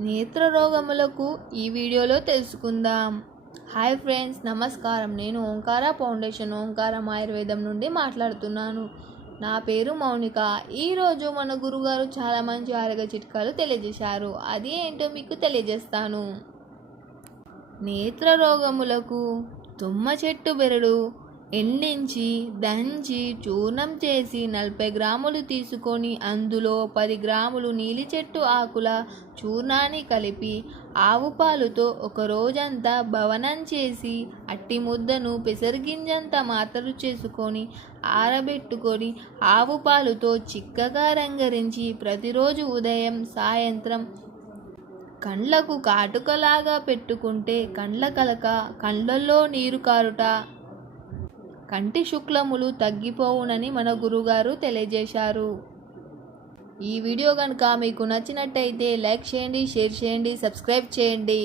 నేత్ర రోగములకు ఈ వీడియోలో తెలుసుకుందాం. హాయ్ ఫ్రెండ్స్ నమస్కారం. నేను ఓంకార ఫౌండేషన్ ఓంకారం ఆయుర్వేదం నుండి మాట్లాడుతున్నాను. నా పేరు మౌనిక. ఈరోజు మన గురుగారు చాలా మంచి ఆరోగ్య చిట్కాలు తెలియజేశారు. అది ఏంటో మీకు తెలియజేస్తాను. నేత్ర రోగములకు తుమ్మ చెట్టు బెరడు ఎండించి దంచి చూర్ణం చేసి నలభై గ్రాములు తీసుకొని అందులో పది గ్రాములు నీలి చెట్టు ఆకుల చూర్ణాన్ని కలిపి ఆవు పాలుతో ఒక రోజంతా భవనం చేసి అట్టి ముద్దను పెసరిగింజంతా మాత్రలు చేసుకొని ఆరబెట్టుకొని ఆవు పాలుతో చిక్కగా రంగరించి ప్రతిరోజు ఉదయం సాయంత్రం కండ్లకు కాటుకలాగా పెట్టుకుంటే కండ్ల కలక కండ్లల్లో నీరు కారుట కంటి శుక్లములు తగ్గిపోవునని మన గురుగారు తెలియజేశారు. ఈ వీడియో కనుక మీకు నచ్చినట్టయితే లైక్ చేయండి షేర్ చేయండి సబ్స్క్రైబ్ చేయండి.